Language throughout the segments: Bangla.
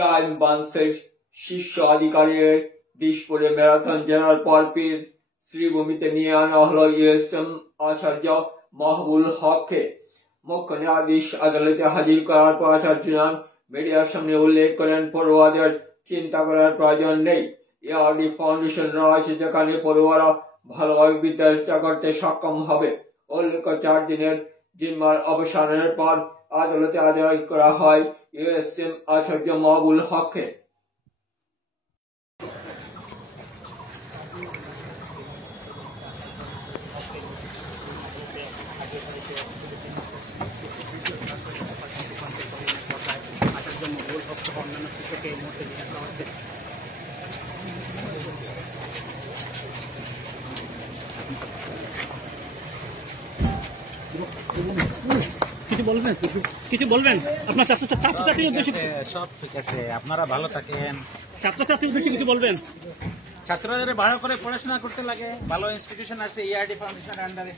ক্রাইম ব্রাঞ্চের শীর্ষ আধিকারিকের দিশপুরে ম্যারাথন জেনারেল পরপীর শ্রীভূমিতে নিয়ে আনা হলো ইউএসএম আচার্য মাহবুল হককে। মুখ্য ন্যায়াধীশ আদালতে হাজির করার পর আচার্য মিডিয়ার সামনে উল্লেখ করেন, পড়ুয়াদের চিন্তা করার প্রয়োজন নেই। এআরডি ফাউন্ডেশন রয়েছে যেখানে পড়ুয়ারা ভালোভাবে বিদ্যাচর্চা করতে সক্ষম হবে। উল্লেখ্য, 4 দিনের জিম্মার অবসানের পর আদালতে হাজির করা হয় ইউএসএম আচার্য মাহবুল হককে। অন্যান্য শিক্ষককে এই মুহূর্তে জিজ্ঞাসা হচ্ছে। কিছু বলবেন আপনার ছাত্রছাত্রীর উদ্দেশ্যে? সব ঠিক আছে, আপনারা ভালো থাকেন। ছাত্রছাত্রীর উদ্দেশ্যে কিছু বলবেন? ছাত্রদের ভালো করে পড়াশোনা করতে লাগে, ভালো ইনস্টিটিউশন আছে ইআরডি ফাউন্ডেশনের আন্ডারে।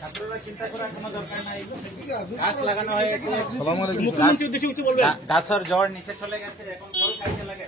ছাত্ররা চিন্তা করার কোনো দরকার নাই, গাছ লাগানো হয়ে গেছে। মুখ্যমন্ত্রীর উদ্দেশ্যে কিছু বলবেন? গাছের জ্বর নিচে চলে গেছে, এখন ফল খাইতে লাগে।